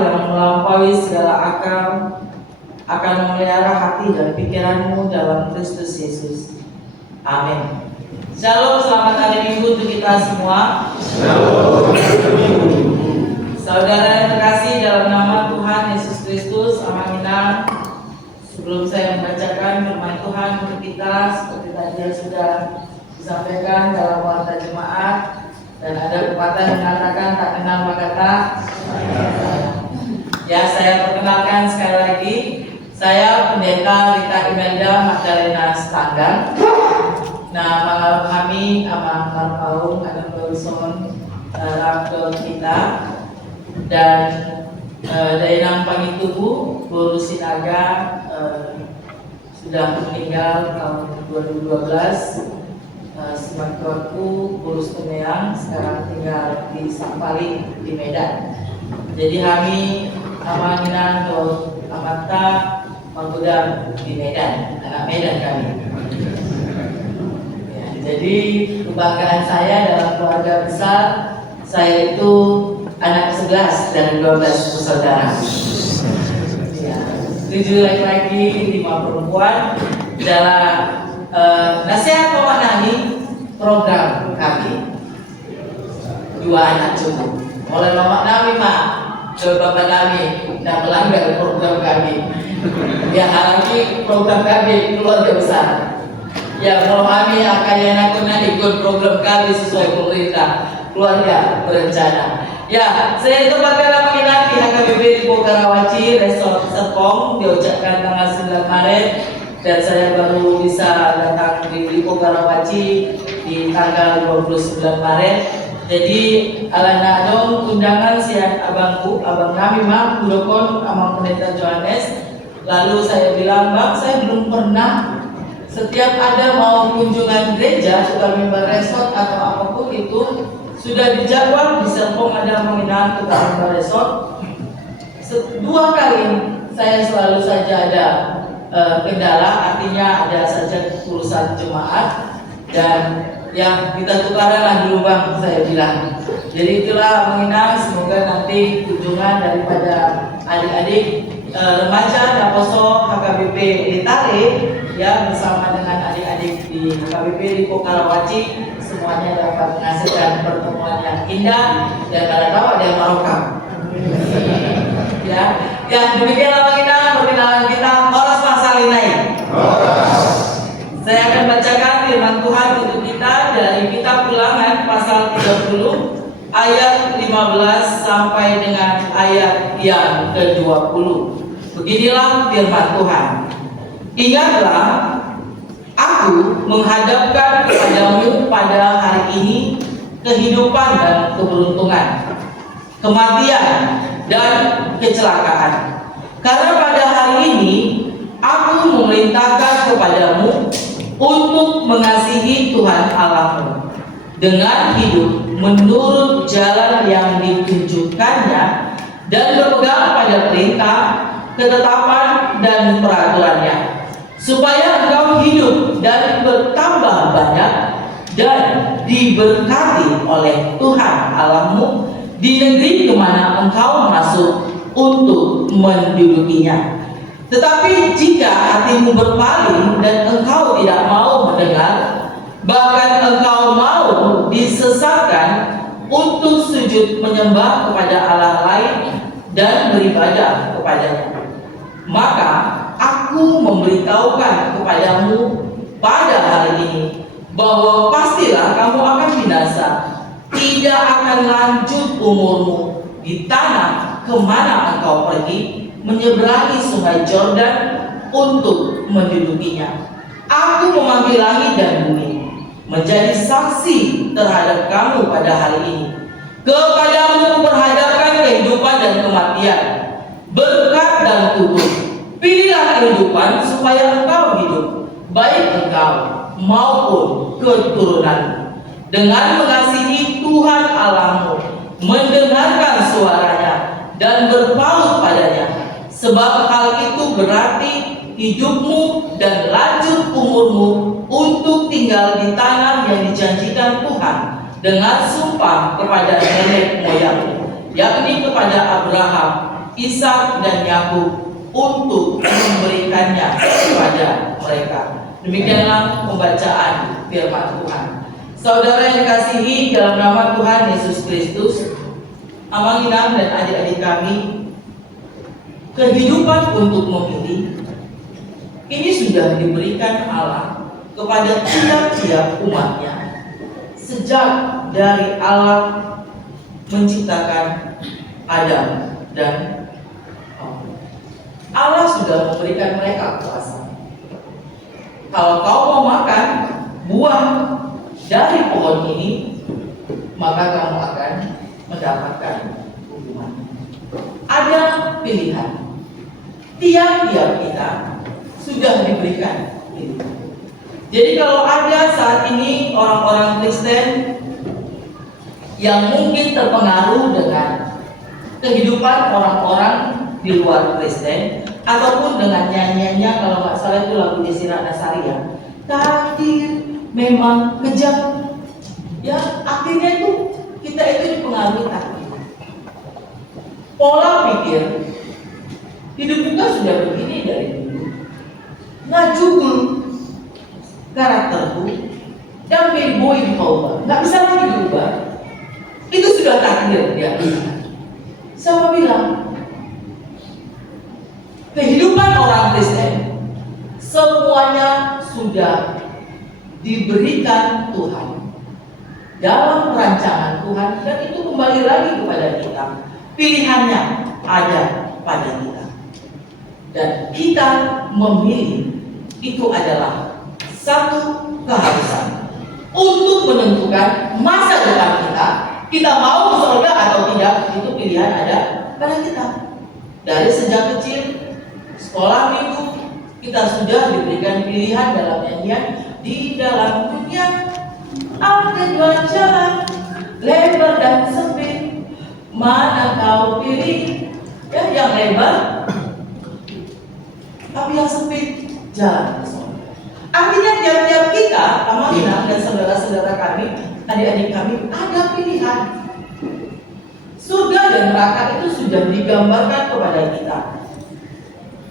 yang melampaui segala akal akan memelihara hati dan pikiranmu dalam Kristus Yesus. Amin. Shalom, selamat hari Minggu untuk kita semua. Shalom. Saudara yang terkasih dalam nama Tuhan Yesus Kristus, Amina. Sebelum saya membacakan firman Tuhan untuk kita, seperti tadi yang sudah disampaikan dalam warta jemaat, dan ada pepatah yang mengatakan tak kenal maka tak. Ya, saya perkenalkan sekali lagi, saya Pendeta Rita Imelda Magdalena Stanggang. Nah, kami Amang Marpaung, Adam Wilson, Raptor kita, dan Dainang Pangitubu, Guru Sinaga, sudah meninggal tahun 2012. Semakorku, Guru Sumeang, sekarang tinggal di Sampali di Medan. Jadi kami Amangina do Amata Mangudam di Medan, anak Medan kami. Ya, jadi kebanggaan saya dalam keluarga besar, saya itu anak 11 dari 12 bersaudara. Ya, 7 laki-laki, 5 perempuan. Dalam nasihat memaknai program kami, 2 anak cukup. Oleh memaknai Pak, coba Bapak kami tidak melanggar program kami. Ya, halangi program kami keluarga besar. Ya, kalau kami akan ikut program kami sesuai pemerintah keluarga berencana. Ya, saya tempatkan menginap di HKBP Lipo Karawaci Resort Serpong, diucapkan tanggal 9 Maret. Dan saya baru bisa datang di Lipo Karawaci di tanggal 29 Maret. Jadi alana dong undangan siang abangku, abang kami mah Budokon Amang Pendeta Johannes. Lalu saya bilang, Bang, saya belum pernah. Setiap ada mau kunjungan gereja, suka mimbar resort atau apapun itu sudah dijadwal di Serpong ada menginap tukang mimbar resort. 2 kali saya selalu saja ada kendala, artinya ada saja urusan jemaat, dan ya kita tukaranlah dulu Bang, saya bilang. Jadi itulah menginang, semoga nanti kunjungan daripada adik-adik remaja Daposo HKBP Litare ya bersama dengan adik-adik di HKBP Lipo Karawaci semuanya dapat menghasilkan pertemuan yang indah, dan pada tahu ada yang Marokah. Ya demikianlah perkenalan kita. Horas Masalinai. Saya akan bacakan firman Tuhan untuk kita dari kitab Ulangan pasal 30 ayat 15 sampai dengan ayat yang ke-20. Beginilah firman Tuhan. Ingatlah, aku menghadapkan kepadamu pada hari ini kehidupan dan keberuntungan, kematian dan kecelakaan. Karena pada hari ini aku memerintahkan kepadamu untuk mengasihi Tuhan Allahmu dengan hidup menurut jalan yang ditunjukkannya dan berpegang pada perintah, ketetapan dan peraturannya, supaya engkau hidup dan bertambah banyak dan diberkati oleh Tuhan Allahmu di negeri kemana engkau masuk untuk mendudukinya. Tetapi jika hatimu berpaling dan engkau tidak mau mendengar, bahkan engkau mau disesatkan untuk sujud menyembah kepada Allah lain dan beribadah kepadanya, maka aku memberitahukan kepadamu pada hari ini bahwa pastilah kamu akan binasa, tidak akan lanjut umurmu di tanah kemana engkau pergi menyeberangi sungai Jordan untuk mendudukinya. Aku memanggil langit dan bumi menjadi saksi terhadap kamu pada hari ini. Kepadamu kuperhadapkan kehidupan dan kematian, berkat dan kutuk. Pilihlah kehidupan supaya engkau hidup, baik engkau maupun keturunanmu, dengan mengasihi Tuhan Allahmu, mendengarkan suaranya dan berpaut padanya. Sebab hal itu berarti hidupmu dan lanjut umurmu untuk tinggal di tanah yang dijanjikan Tuhan dengan sumpah kepada nenek moyangmu, yakni kepada Abraham, Ishak dan Yakub untuk memberikannya kepada mereka. Demikianlah pembacaan firman Tuhan. Saudara yang dikasihi dalam nama Tuhan Yesus Kristus, Amang Inam dan adik-adik kami, kehidupan untuk memilih ini sudah diberikan Allah kepada tiap-tiap umatnya sejak dari Allah menciptakan Adam dan Hawa. Allah sudah memberikan mereka kuasa. Kalau kau mau makan buah dari pohon ini, maka kamu akan mendapatkan hukuman. Ada pilihan. Tiap-tiap kita sudah diberikan pilihan. Jadi kalau ada saat ini orang-orang Kristen yang mungkin terpengaruh dengan kehidupan orang-orang di luar Kristen, ataupun dengan nyanyiannya, kalau nggak salah itu lagu Desi Ratnasari, takdir memang kejam. Ya, akhirnya itu kita itu dipengaruhi takdir. Pola pikir hidup kita sudah begini dari dulu. Ngajugul karakterku dan beboin kau nggak bisa lagi diubah. Itu sudah takdir ya. Siapa bilang? Kehidupan orang Kristen semuanya sudah diberikan Tuhan dalam perancangan Tuhan, dan itu kembali lagi kepada kita. Pilihannya ada pada kita, dan kita memilih. Itu adalah satu keharusan untuk menentukan masa depan kita. Kita mau ke surga atau tidak, itu pilihan ada pada kita. Dari sejak kecil, sekolah minggu, kita sudah diberikan pilihan dalam nyanyian. Di dalam dunia ada dua jalan, lebar dan sempit, mana kau pilih? Ya, yang lebar, tapi yang sempit jalan ke surga. Artinya tiap-tiap kita, Amang dan saudara-saudara kami, adik-adik kami, ada pilihan. Surga dan neraka itu sudah digambarkan kepada kita.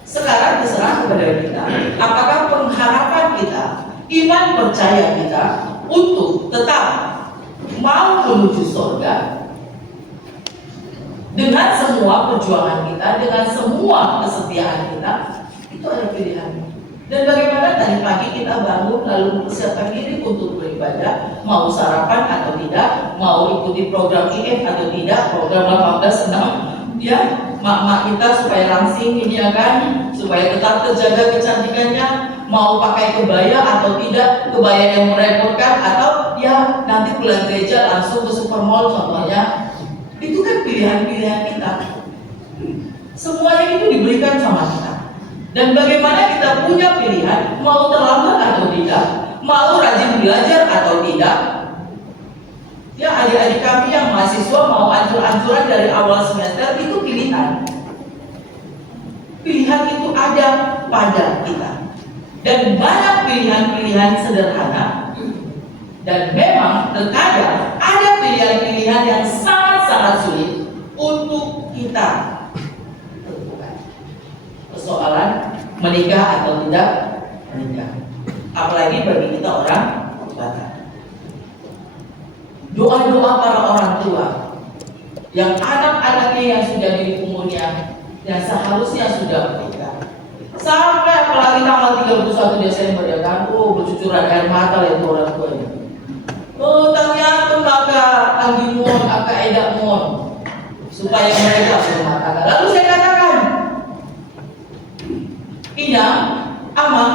Sekarang terserah kepada kita, apakah pengharapan kita, iman percaya kita untuk tetap mau menuju surga dengan semua perjuangan kita, dengan semua kesetiaan kita, itu ada pilihan. Dan bagaimana tadi pagi kita bangun lalu mempersiapkan diri untuk beribadah, mau sarapan atau tidak, mau ikuti program IF atau tidak, program 18-6, ya, mak-mak kita supaya langsing ini ya kan, supaya tetap terjaga kecantikannya, mau pakai kebaya atau tidak, kebaya yang merepotkan, atau ya nanti pulang gereja langsung ke supermall contohnya. Itu kan pilihan-pilihan kita. Semuanya itu diberikan sama kita. Dan bagaimana kita punya pilihan, mau terlambat atau tidak, mau rajin belajar atau tidak. Ya, adik-adik kami yang mahasiswa mau ancur-ancuran dari awal semester, itu pilihan. Pilihan itu ada pada kita. Dan banyak pilihan-pilihan sederhana. Dan memang terkadang ada pilihan-pilihan yang sangat-sangat sulit untuk kita tentukan. Persoalan menikah atau tidak menikah, apalagi bagi kita orang Batak. Doa-doa para orang tua yang anak-anaknya yang sudah di umurnya yang seharusnya sudah menikah, sampai apalagi tanggal 31 Desember ya kan, bercucuran air mata lihat orang tuanya. Ternyata maka anggimun, maka edakmun, supaya mereka berumah tangga. Lalu saya katakan, Inam, Amang,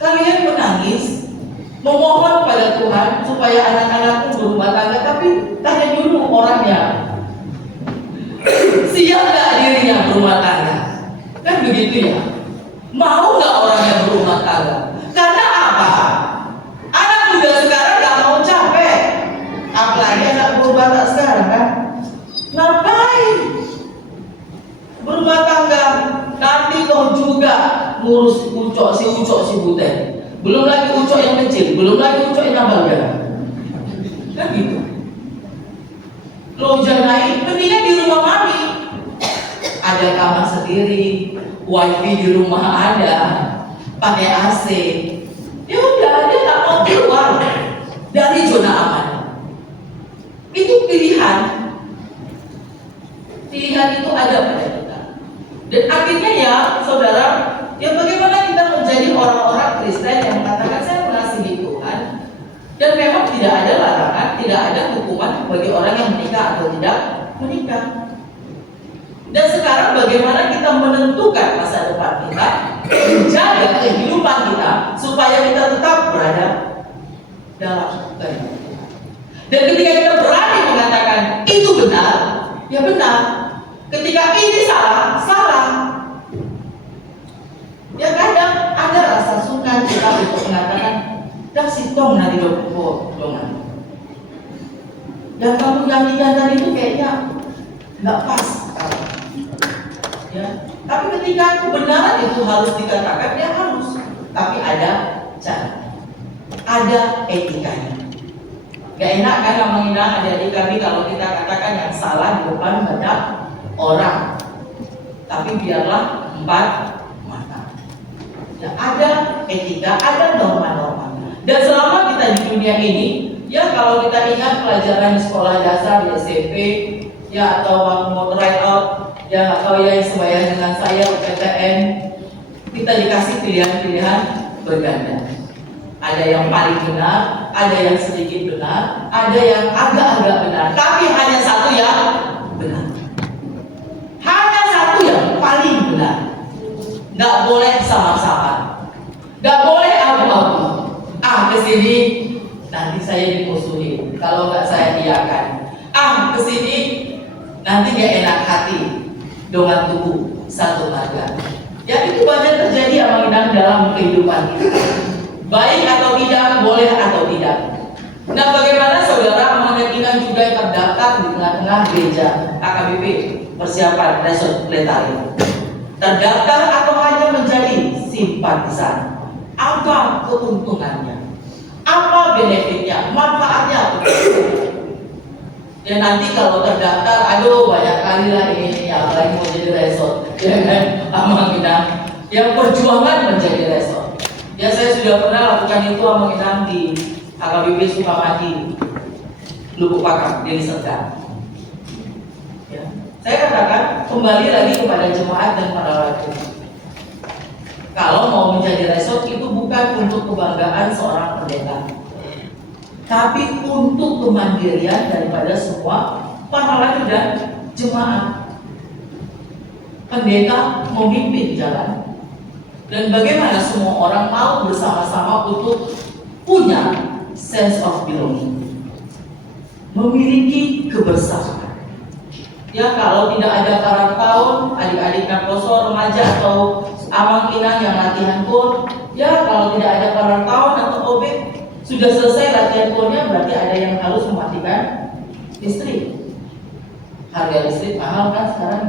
kalian menangis, memohon pada Tuhan supaya anak-anakmu berumah tangga, tapi tanya dulu orangnya, siap nggak dirinya berumah tangga? Kan begitu ya? Mau nggak orangnya berumah tangga? Karena apa? Anak muda sekarang nggak mau capek, apalagi anak berumah sekarang kan? Ngapain berumah tangga? Nanti kau juga ngurus ucok si buten. Belum lagi ucok yang kecil, belum lagi ucok yang nambah ya. Kan gitu. Lo jangan mendingan di rumah mami, ada kamar sendiri, wifi di rumah ada, pakai AC. Ya udah, dia nggak mau keluar dari zona aman. Itu pilihan. Pilihan itu ada pada kita. Dan akhirnya ya, saudara, ya bagaimana kita menjadi orang-orang Kristen yang mengatakan saya mengasihi Tuhan, dan memang tidak ada larangan, tidak ada hukuman bagi orang yang menikah atau tidak menikah. Dan sekarang bagaimana kita menentukan masa depan kita, menjaga kehidupan kita supaya kita tetap berada dalam kehidupan kita. Dan ketika kita berani mengatakan itu benar, ya benar. Ketika ini salah, salah. Ya kadang ada rasa sungkan kita untuk mengatakan dah sitong nanti dongan. Dan kamu yang tadi itu kayaknya nggak pas. Ya, tapi ketika kebenaran itu harus dikatakan, ya harus. Tapi ada cara, ada etikanya. Gak enak kan menghina adik-adik kami kalau kita katakan yang salah di depan banyak orang. Tapi biarlah 4 mata. Ya, ada etika, ada norma-norma. Dan selama kita di dunia ini, ya kalau kita ingat pelajaran di sekolah dasar, di SMP, ya atau mau try out, ya atau ya sembahyang dengan saya UPTN, kita dikasih pilihan-pilihan berganda. Ada yang paling benar, ada yang sedikit benar, ada yang agak-agak benar, tapi hanya satu yang benar. Hanya satu yang paling benar. Nggak boleh sama-sama, nggak boleh abu-abu. Kesini nanti saya dimusuhin kalau nggak saya iakan. Kesini nanti nggak enak hati. Dengan tubuh satu marga. Ya itu banyak terjadi amangan dalam kehidupan kita. Baik atau tidak, boleh atau tidak. Nah bagaimana saudara amangan ini juga terdaftar di tengah-tengah gereja AKBP persiapan resort Letari. Terdaftar atau hanya menjadi simpatisan? Apa keuntungannya? Apa benefitnya? Manfaatnya? Ya nanti kalau terdaftar, aduh banyak kali lah ini apalagi mau jadi resort, ya kan, Amang Minang. Yang perjuangan menjadi resort. Ya saya sudah pernah lakukan itu Amang Minang di AKBP Sukamandi, Lubuk Pakam, Deli Serdang. Ya. Saya katakan kembali lagi kepada jemaat dan para warga. Kalau mau menjadi resort itu bukan untuk kebanggaan seorang pendeta, tapi untuk kemandirian daripada semua para laki dan jemaat. Pendeta memimpin jalan, dan bagaimana semua orang mau bersama-sama untuk punya sense of belonging, memiliki kebersamaan. Ya kalau tidak ada karang tahun, adik-adik Nakoso, remaja atau Amang Inang yang latihan pun, ya kalau tidak ada karang tahun atau obek, sudah selesai latihan ponnya berarti ada yang harus mematikan listrik. Harga listrik mahal kan sekarang.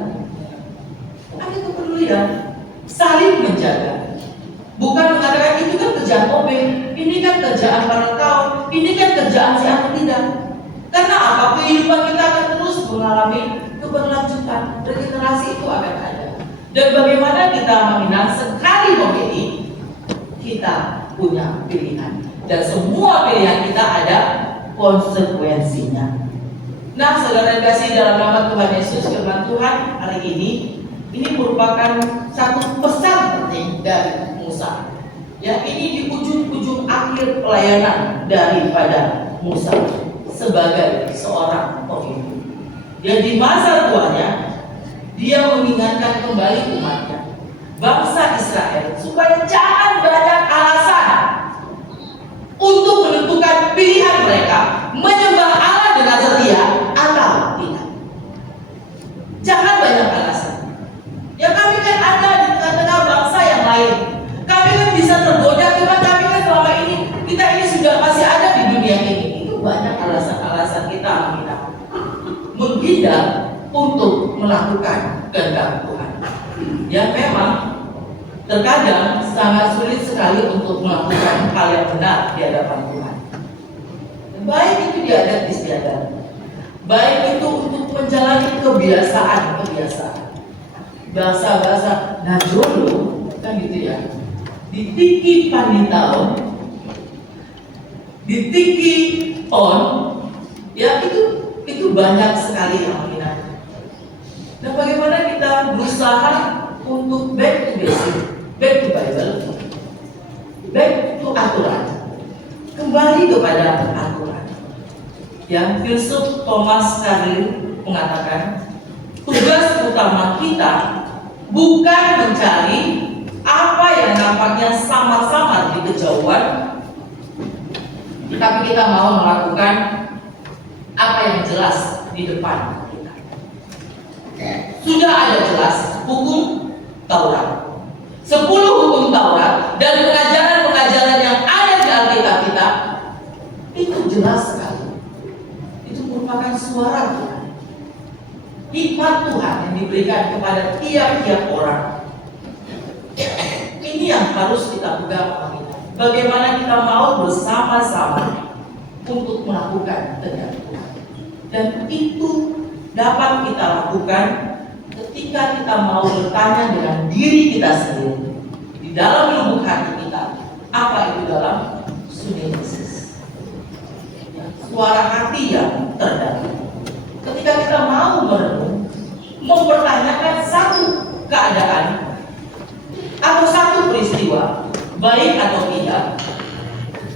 Ada kepedulian, saling menjaga. Bukan mengatakan itu kan kerjaan OB, ini kan kerjaan para tahun, ini kan kerjaan si atau tidak. Karena apa? Kehidupan kita akan terus mengalami keberlanjutan, regenerasi itu akan ada. Dan bagaimana kita meminang sekali memilih, kita punya pilihan. Dan semua pilihan kita ada konsekuensinya. Nah, saudara kasih dalam nama Tuhan Yesus, firman Tuhan hari ini merupakan satu pesan penting dari Musa. Ya, ini di ujung-ujung akhir pelayanan daripada Musa sebagai seorang pemimpin. Ya, di masa tuanya dia mengingatkan kembali umatnya, bangsa Israel, supaya jangan banyak alasan untuk menentukan pilihan mereka menyembah Allah dengan setia atau tidak. Jangan banyak alasan. Ya kami kan ada di tengah-tengah bangsa yang lain. Kami kan bisa tergoda, karena kami kan selama ini kita ini sudah masih ada di dunia ini. Itu banyak alasan-alasan kita menghindar untuk melakukan kehendak Tuhan. Ya memang terkadang sangat sulit sekali untuk melakukan hal yang benar di hadapan Tuhan. Baik itu di adat istiadat, baik itu untuk menjalani kebiasaan. bahasa najolo kan gitu ya, ditiki panitao, ditiki on, ya itu banyak sekali yang menghina. Nah, bagaimana kita berusaha untuk back to basic, back to Bible, back to aturan, kembali kepada aturan. Yang filsuf Thomas Carlyle mengatakan, tugas utama kita bukan mencari apa yang nampaknya samar-samar di kejauhan, tapi kita mau melakukan apa yang jelas di depan kita. Sudah ada jelas hukum Taurat, 10 hukum Taurat dan pengajaran-pengajaran yang ada di Alkitab kita, itu jelas sekali. Itu merupakan suara Tuhan, hikmat Tuhan yang diberikan kepada tiap-tiap orang. Ini yang harus kita pegang. Bagaimana kita mau bersama-sama untuk melakukan kehendak Tuhan. Dan itu dapat kita lakukan ketika kita mau bertanya dengan diri kita sendiri, di dalam lubuk hati kita, apa itu dalam sunnesis, suara hati yang terdalam. Ketika kita mau merenung, mempertanyakan satu keadaan atau satu peristiwa, baik atau tidak,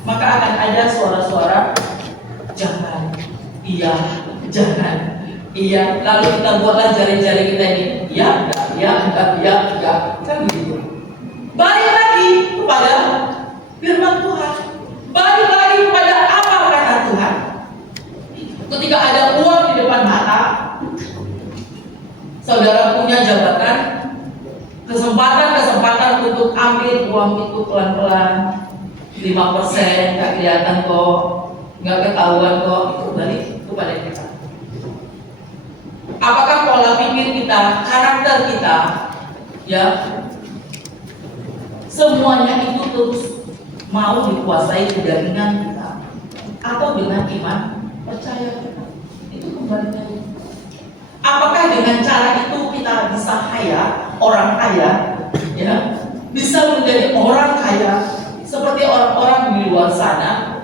maka akan ada suara-suara jangan, iya, jangan, iya. Lalu kita buatlah jari-jari kita ini, ya, enggak, ya, enggak, ya, enggak, kan begitu. Balik lagi kepada firman Tuhan, balik lagi kepada apa kata Tuhan. Ketika ada uang di depan mata, saudara punya jabatan, kesempatan untuk ambil uang itu pelan-pelan, 5%, nggak kelihatan kok, nggak ketahuan kok, itu balik kepada kita. Apakah pola pikir kita, karakter kita, ya, semuanya itu terus mau dikuasai kedagingan kita, atau dengan iman percaya kita? Itu kembalinya. Apakah dengan cara itu kita bisa kaya, orang kaya, ya, bisa menjadi orang kaya seperti orang-orang di luar sana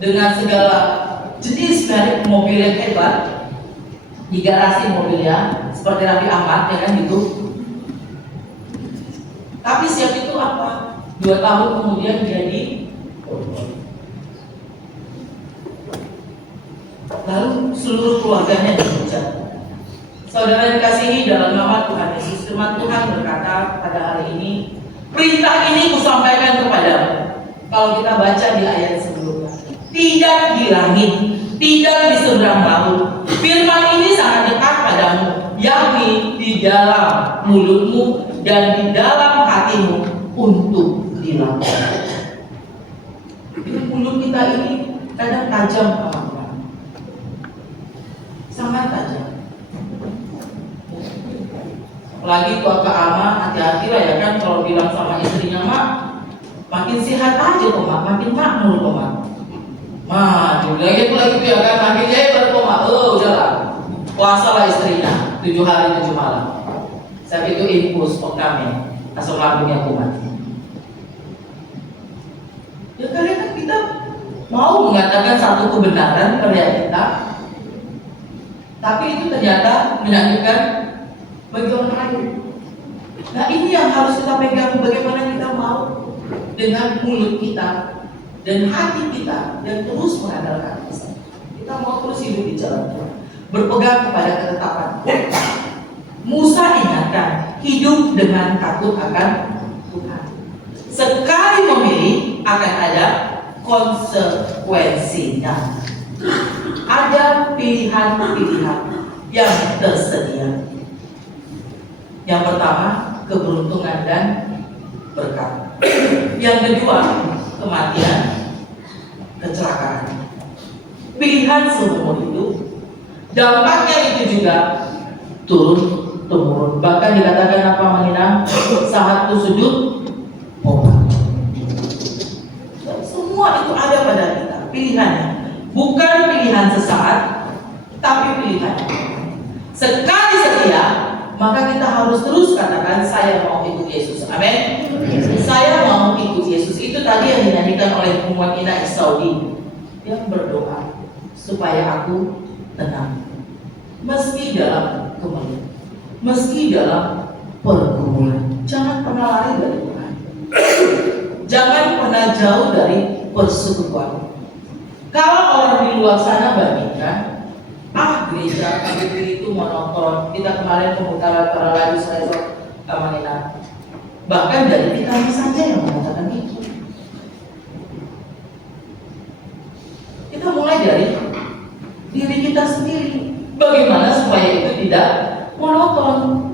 dengan segala jenis merek mobil yang hebat di garasi mobilnya seperti Raffi Ahmad, ya kan gitu. Tapi siap itu apa? 2 tahun kemudian jadi, lalu seluruh keluarganya dihujat. Saudara dikasihi dalam nama Tuhan Yesus, firman Tuhan berkata pada hari ini, perintah ini kusampaikan kepadamu. Kalau kita baca di ayat sebelumnya, tidak di langit, tidak di seberang laut. Firman ini sangat dekat padamu, yakni di dalam mulutmu dan di dalam hatimu untuk dilakukan. Jadi mulut kita ini kadang tajam, teman-teman, sangat tajam. Apalagi keluarga ama, hati-hati lah ya kan, kalau bilang sama istrinya, mak, makin sehat aja kok mak, makin makmur kok mak. Mak, lagi itu ya kan, makin hebat kok mak. Oh udahlah, puasa lah istrinya, 7 hari 7 malam. Saya itu infus kok kami, asam lambungnya kumat. Ya karena kita mau mengatakan satu kebenaran pada kita, tapi itu ternyata menyakitkan bagi orang lain. Nah ini yang harus kita pegang, bagaimana kita mau dengan mulut kita dan hati kita yang terus mengandalkan Tuhan. Kita mau terus hidup di jalan Tuhan, berpegang kepada ketetapan. Musa ingatkan, hidup dengan takut akan Tuhan. Sekali memilih akan ada konsekuensinya. Ada pilihan-pilihan yang tersedia. Yang pertama, keberuntungan dan berkat. Yang kedua, kematian, kecelakaan. Pilihan seumur hidup. Dampaknya itu juga turun-temurun. Bahkan dikatakan apa menginam, saat sujud, obat. Semua itu ada pada kita. Pilihannya, bukan pilihan sesaat, tapi pilihan. Sekali setia, maka kita harus terus katakan, saya mau ikut Yesus. Amin. Saya mau ikut Yesus. Itu tadi yang dinyanyikan oleh umat Ina Saudi. Dia berdoa supaya aku tenang, meski dalam kemelut, meski dalam pergumulan. Jangan pernah lari dari Tuhan. Jangan pernah jauh dari persekutuan. Kalau orang di luar sana bandingkan, gereja KBP itu monoton. Kita kemarin pemutaran para lagu saya Kamanina. Bahkan dari kita saja yang mengatakan itu. Kita mulai dari diri kita sendiri. Bagaimana supaya itu tidak monoton?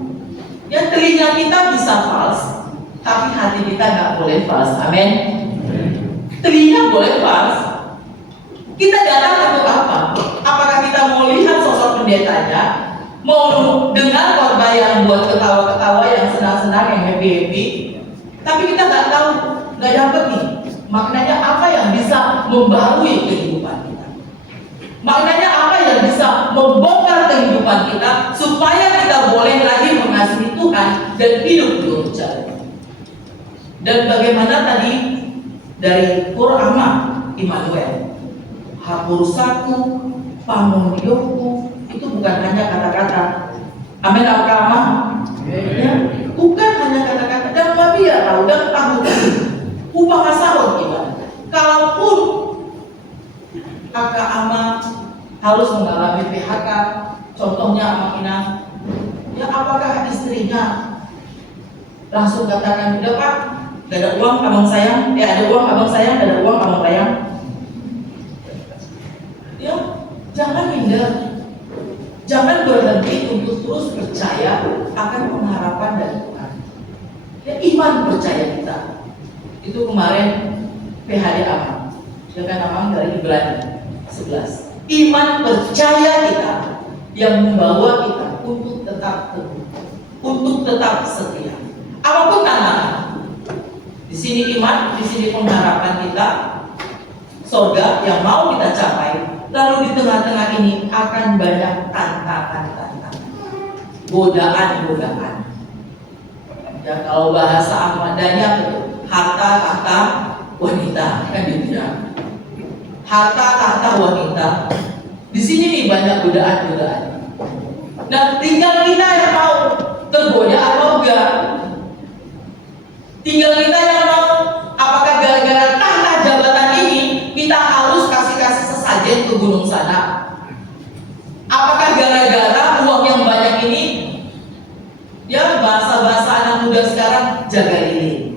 Ya, telinga kita bisa fals, tapi hati kita nggak boleh fals. Amin. Telinga boleh fals. Kita datang untuk apa? Apakah kita mau lihat sosok pendetanya, mau dengar khotbah yang buat ketawa-ketawa, yang senang-senang, yang happy-happy, tapi kita nggak tahu, nggak dapet nih maknanya apa yang bisa membarui kehidupan kita, maknanya apa yang bisa membongkar kehidupan kita supaya kita boleh lagi mengasihi Tuhan dan hidup menurut jalan. Dan bagaimana tadi dari Kur'ama Immanuel, Hapursaku, Pamondioku, itu bukan hanya kata-kata. Amin, Al-Kamah. Ya, bukan hanya kata-kata. Dan babi ya tahu, dan tahu upah masahun gimana. Kalaupun kakak ama harus mengalami PHK, contohnya Ama Inang, ya apakah istrinya langsung katakan, udah Pak, gak ada uang abang sayang, ada uang abang sayang, gak ada uang abang sayang. Ya, jangan minder, jangan berhenti untuk terus percaya akan pengharapan dari Tuhan. Ya, iman percaya kita. Itu kemarin PHD Amang, dengan Amang dari Ibrani 11. Iman percaya kita yang membawa kita untuk tetap teguh, untuk tetap setia. Apapun tantangan, di sini iman, di sini pengharapan kita, surga yang mau kita capai. Lalu di tengah-tengah ini akan banyak tantangan-tantangan, godaan-godaan. Ya, kalau bahasa Ahmadiyah itu harta-harta wanita, kan dibilang harta-harta wanita. Di sini nih banyak godaan-godaan. Nah, tinggal kita yang mau tergoda atau enggak. Tinggal kita yang mau. Apakah gara-gara tahta jabatan ini kita harus kasih sesajen ke gunung sana? Apakah gara-gara uang yang banyak ini, ya bahasa-bahasa anak muda sekarang, jaga lilin?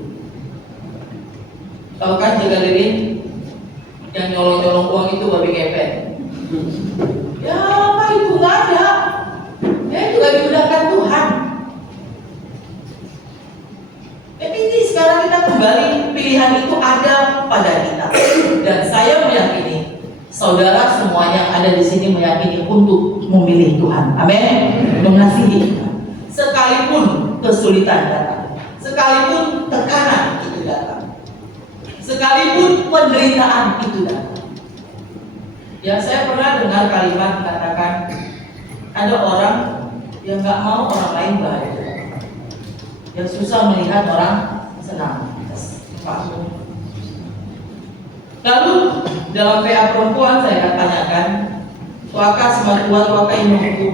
Tahu kan jaga lilin? Yang nyolong-nyolong uang itu babi ngepet. Ya apa itu, nggak ada. Ya itu gak dimudahkan Tuhan. Ini sekarang kita kembali, pilihan itu ada pada kita. Dan saya meyakini, saudara semua yang ada di sini meyakini untuk memilih Tuhan. Amin. Mengasihi Tuhan. Sekalipun kesulitan datang, sekalipun tekanan itu datang, sekalipun penderitaan itu datang. Ya, saya pernah dengar kalimat katakan, ada orang yang nggak mau orang lain bahagia, yang susah melihat orang senang. Lalu dalam PA perempuan saya tanyakan, waka semakuan waka inuku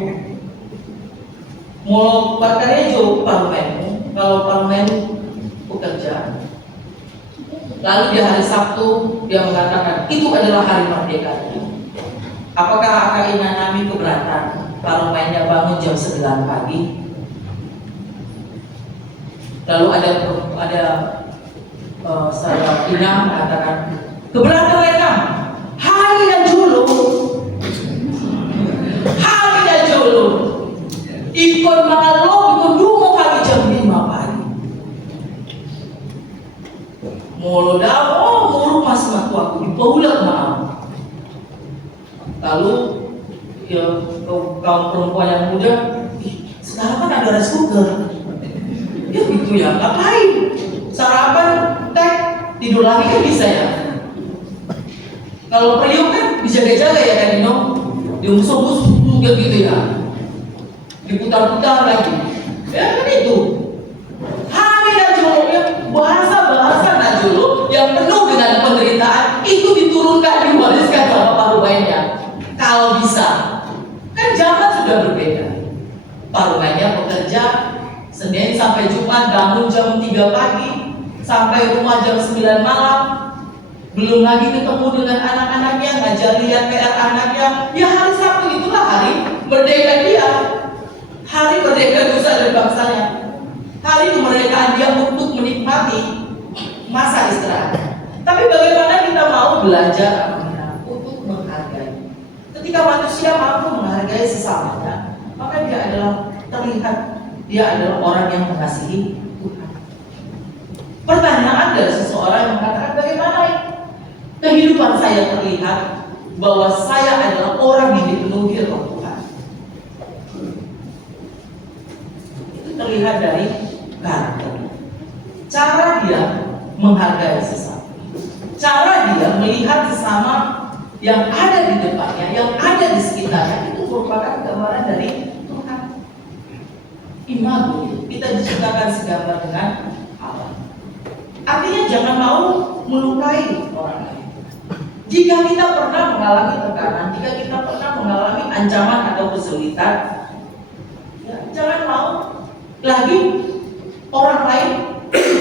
mau parkarejo parmenmu, kalau parmen bekerja. Lalu di hari Sabtu dia mengatakan itu adalah hari merdeka. Apakah Aka Ina Nami keberatan kalau mainnya bangun jam 9 pagi? Lalu ada sahabat Ina mengatakan keberatan mereka hari yang dulu ikut mengeluh ikut dulu kami jam 5 pagi mulu dah mulu mas matu aku dipaulah maaf. Lalu ya kaum perempuan yang muda, sekarang kan ada rice cooker. Ya gitu ya, ngapain? Sarapan, teh, tidur lagi kan bisa ya. Kalau periuk kan dijaga-jaga ya kan, diusung-usung gitu ya, diputar-putar lagi. Ya kan itu. Hari Najolo, ya, bahasa-bahasa Najolo yang penuh dengan penderitaan itu diturunkan, diwariskan sama Parubainya. Kalau bisa, kan zaman sudah berbeda. Parubainya bekerja Senin sampai Jumat, bangun jam 3 pagi, sampai rumah jam 9 malam. Belum lagi ketemu dengan anak-anaknya, ngajar lihat PR anaknya. Ya hari Sabtu itulah hari merdeka dia. Hari merdeka nusa dan bangsanya. Hari kemerdekaan dia untuk menikmati masa istirahat. Tapi bagaimana kita mau belajar untuk menghargai? Ketika manusia mampu menghargai sesamanya, maka dia adalah terlihat dia adalah orang yang mengasihi Tuhan. Pertanyaan dari seseorang yang mengatakan, bagaimana kehidupan saya terlihat bahwa saya adalah orang yang dipenuhi oleh Tuhan? Itu terlihat dari karakter, cara dia menghargai sesama, cara dia melihat sesama yang ada di depannya, yang ada di sekitarnya. Itu merupakan gambaran dari Tuhan. Imago, kita diciptakan segambar dengan Allah. Artinya jangan mau melukai orang lain. Jika kita pernah mengalami tekanan, jika kita pernah mengalami ancaman atau kesulitan, ya, jangan mau lagi orang lain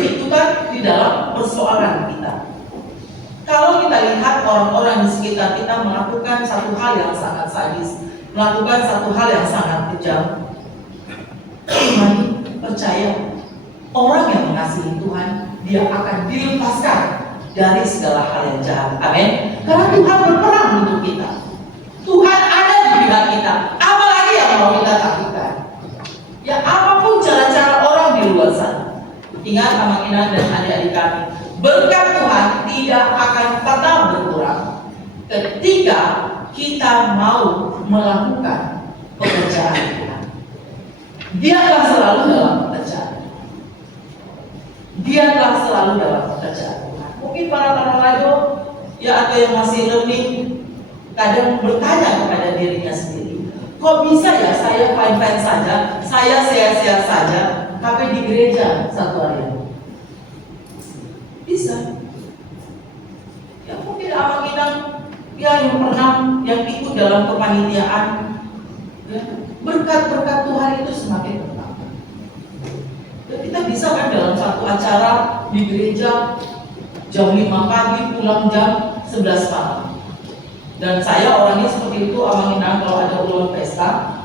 itu kan di dalam persoalan kita. Kalau kita lihat orang-orang di sekitar kita melakukan satu hal yang sangat sadis, melakukan satu hal yang sangat kejam, imani, percaya, orang yang mengasihi Tuhan, dia akan dilepaskan dari segala hal yang jahat. Amin. Karena Tuhan berperang untuk kita. Tuhan ada di pihak kita. Apalagi yang mau kita takutkan? Ya apapun cara-cara orang di luar sana. Ingat Amang Inang dan adik-adik kami, berkat Tuhan tidak akan pernah berkurang ketika kita mau melakukan pekerjaan Tuhan. Dia akan selalu dalam pekerjaan. Dia akan selalu dalam pekerjaan Tuhan. Mungkin para rajo ya atau yang masih learning kadang bertanya kepada dirinya sendiri, kok bisa ya saya fine-fine saja, saya sehat-sehat saja, tapi di gereja satu hari? Bisa. Ya mungkin Amang Inang ya yang pernah yang ikut dalam kepanitiaan, ya, berkat-berkat Tuhan itu semakin bertambah. Ya, kita bisa kan dalam satu acara di gereja jam 5 pagi pulang jam 11 malam. Dan saya orangnya seperti itu, Amang Inang kalau ada ulang pesta,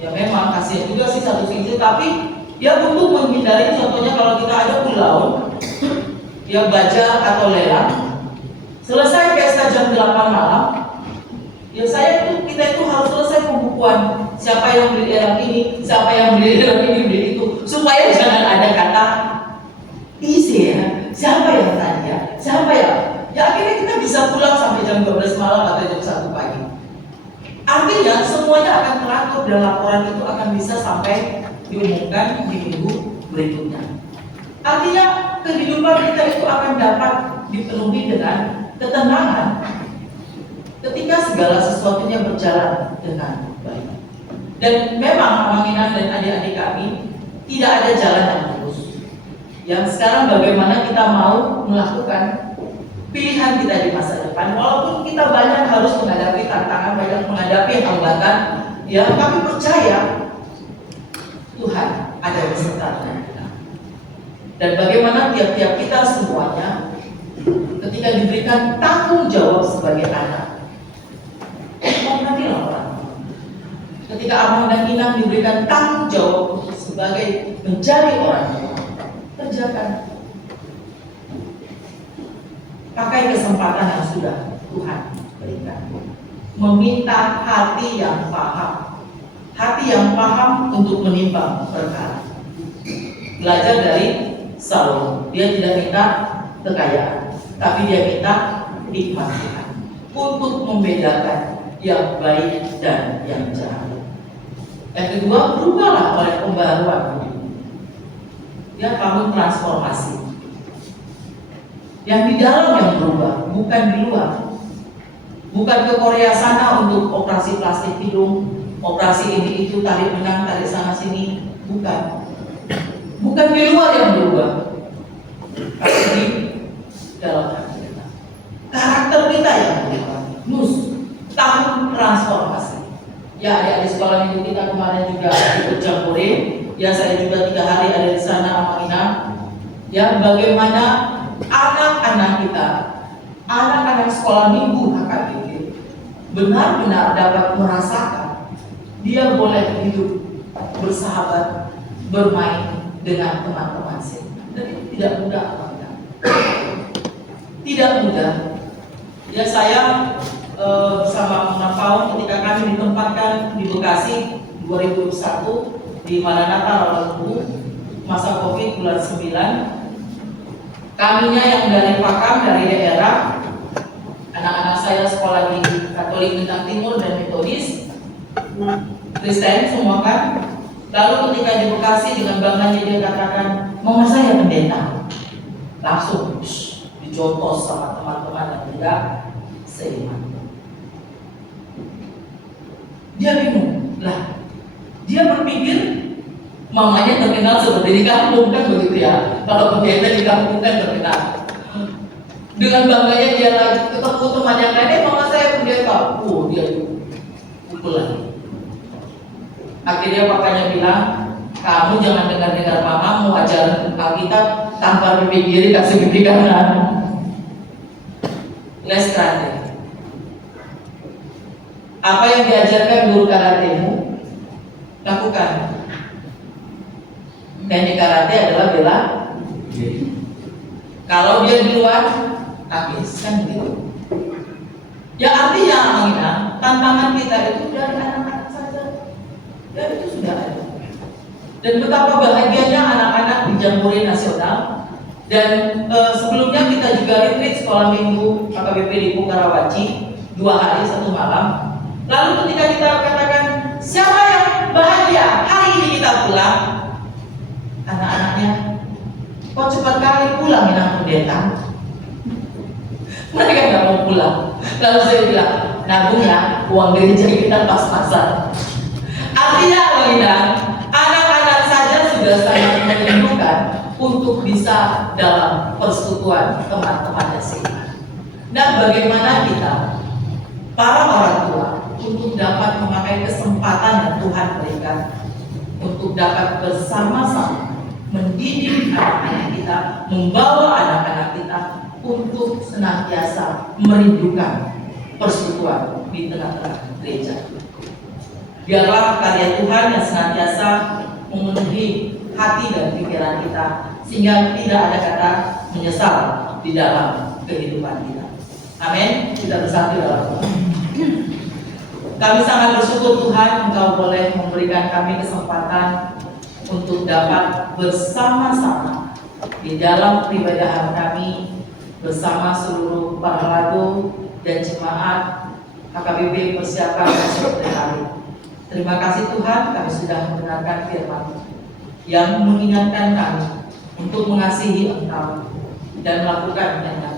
ya memang kasihan juga sih satu sisi, tapi ya untuk menghindari contohnya kalau kita ada pulau, ya baja atau lelang, selesai pesta jam 8 malam, ya kita itu harus selesai pembukuan siapa yang beli lelang ini, siapa yang beli lelang ini, beli itu, supaya jangan ada kata isi ya, siapa yang tadi ya, siapa ya. Ya akhirnya kita bisa pulang sampai jam 12 malam atau jam 1 pagi. Artinya semuanya akan teratur dan laporan itu akan bisa sampai diumumkan di minggu berikutnya. Artinya kehidupan kita itu akan dapat dipenuhi dengan ketenangan ketika segala sesuatunya berjalan dengan baik. Dan memang Amang Inang dan adik-adik kami tidak ada jalan yang lurus. Yang sekarang bagaimana kita mau melakukan pilihan kita di masa depan, walaupun kita banyak harus menghadapi tantangan, banyak menghadapi hambatan, ya kami percaya Tuhan ada beserta dengan kita. Dan bagaimana tiap-tiap kita semuanya ketika diberikan tanggung jawab sebagai anak, hormatilah orang. Ketika Amang dan Inang diberikan tanggung jawab sebagai menjadi orang tua, kerjakan. Pakai kesempatan yang sudah Tuhan berikan. Meminta hati yang paham. Hati yang paham untuk menimbang perkara. Belajar dari Salomo. Dia tidak minta kekayaan, tapi dia minta hikmat Tuhan untuk membedakan yang baik dan yang jahat. Yang kedua, berubahlah oleh pembaruan hidup. Ya, kamu transformasi. Yang di dalam yang berubah, bukan di luar. Bukan ke Korea sana untuk operasi plastik hidung, operasi ini itu, tarik benang, tarik sana sini. Bukan. Bukan di luar yang berubah, tapi di dalam hati kita. Karakter kita yang berubah. Tahun transformasi. Ya, adik-adik sekolah minggu kita kemarin juga ikut Jambore. Ya, saya juga 3 hari ada di sana sama Ina. Ya, bagaimana anak-anak kita, anak-anak sekolah minggu HKBP benar-benar dapat merasakan dia boleh hidup bersahabat, bermain dengan teman-teman sih. Dan tidak mudah, apa-apa. Tidak mudah. Ya, saya bersama Mona Paun ketika kami ditempatkan di Bekasi 2021 di Maranatha Rawamangun masa Covid bulan 9. Kaminya yang dari Pakam, dari daerah, anak-anak saya sekolah di Katolik Bintang Timur dan Metodis, Kristen semua kan. Lalu ketika di Bekasi dengan bangganya dia katakan, mama saya pendeta. Langsung dijotos sama teman-teman dan tidak seiman. Dia bingung, lah dia berpikir mamanya terkenal seperti di kampung kan begitu ya. Kalau pendeta di kampung kan terkenal. Dengan bangganya dia lagi ketemu teman yang lain, mama saya pendeta. Dia pukul lagi. Akhirnya papanya bilang, kamu jangan dengar-dengar mamamu ajaran Alkitab tanpa pipi kiri kasih pipi kanan. Les karate. Apa yang diajarkan guru karatemu, lakukan. Teknik karate adalah bela diri. Kalau dia di luar, habis kan gitu. Ya artinya Amina, tantangan kita itu dari anak-anak saja. Dan itu sudah ada. Dan betapa bahagianya anak-anak di Jambore Nasional. Dan sebelumnya kita juga retreat sekolah minggu HKBP di Karawaci 2 hari 1 malam. Lalu ketika kita katakan siapa yang bahagia hari ini kita pulang, anak-anaknya kok cepat kali pulang ya pendeta. Mereka nggak mau pulang. Lalu saya bilang, nabung ya uang gereja kita pas-pasan. Artinya apa kita? Anak-anak saja sudah sangat merindukan untuk bisa dalam persekutuan teman-temannya seiman. Dan bagaimana kita, para orang tua, untuk dapat memakai kesempatan yang Tuhan berikan untuk dapat bersama-sama mendidik anak-anak kita, membawa anak-anak kita untuk senantiasa merindukan persekutuan di tengah-tengah gereja. Biarlah karya Tuhan yang senantiasa memenuhi hati dan pikiran kita, sehingga tidak ada kata menyesal di dalam kehidupan kita. Amin. Kita bersatu dalam doa. Kami sangat bersyukur Tuhan, Engkau boleh memberikan kami kesempatan untuk dapat bersama-sama di dalam peribadahan kami bersama seluruh para radu dan jemaat HKBP persiapan sore hari. Terima kasih Tuhan, kami sudah mendengarkan firman yang mengingatkan kami untuk mengasihi Engkau dan melakukan kehendak.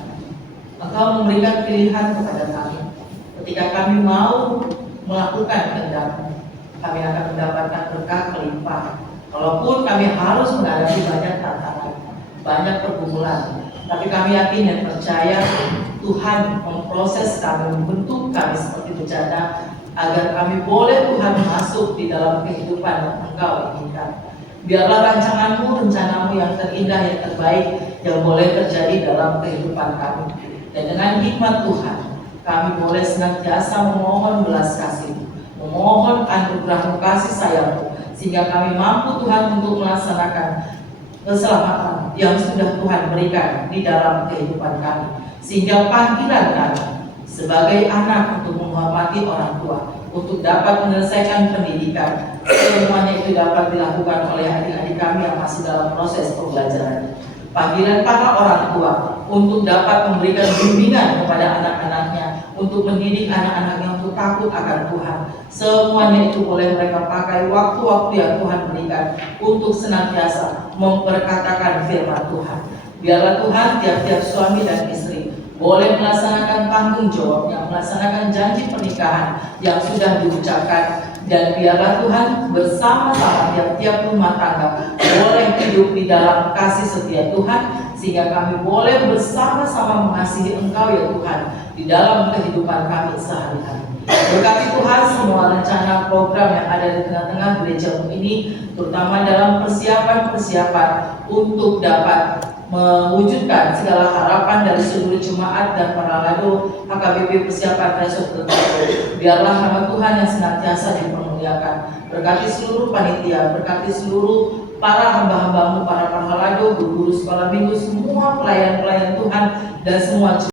Engkau memberikan pilihan kepada kami. Ketika kami mau melakukan kehendak, kami akan mendapatkan berkat melimpah. Walaupun kami harus menghadapi banyak tantangan, banyak pergumulan, tapi kami yakin dan percaya Tuhan memproses kami, membentuk kami seperti bejana, agar kami boleh Tuhan masuk di dalam kehidupan yang Engkau inginkan. Biarlah rancanganmu, rencanamu yang terindah, yang terbaik, yang boleh terjadi dalam kehidupan kami. Dan dengan hikmat Tuhan, kami boleh senantiasa memohon belas kasih, memohon anugerah kasih sayang-Mu, sehingga kami mampu Tuhan untuk melaksanakan keselamatan yang sudah Tuhan berikan di dalam kehidupan kami, sehingga panggilan kami sebagai anak untuk menghormati orang tua, untuk dapat menyelesaikan pendidikan, semuanya itu dapat dilakukan oleh adik-adik kami yang masih dalam proses pembelajaran. Panggilan para orang tua untuk dapat memberikan bimbingan kepada anak-anaknya, untuk mendidik anak-anaknya untuk takut akan Tuhan. Semuanya itu boleh mereka pakai waktu-waktu yang Tuhan berikan untuk senantiasa memperkatakan firman Tuhan. Biarlah Tuhan tiap-tiap suami dan istri boleh melaksanakan tanggung jawabnya, melaksanakan janji pernikahan yang sudah diucapkan Dan biarlah Tuhan bersama-sama tiap-tiap rumah tangga boleh hidup di dalam kasih setia Tuhan, sehingga kami boleh bersama-sama mengasihi Engkau ya Tuhan di dalam kehidupan kami sehari-hari. Berkati Tuhan semua rencana program yang ada di tengah-tengah gereja ini, terutama dalam persiapan-persiapan untuk dapat mewujudkan segala harapan dari seluruh jemaat dan para lado HKBP Persiapan Resort Tertentu. Biarlah nama Tuhan yang senantiasa dipermuliakan. Berkati seluruh panitia, berkati seluruh para hamba-hambamu, para lado, guru sekolah minggu, semua pelayan-pelayan Tuhan dan semua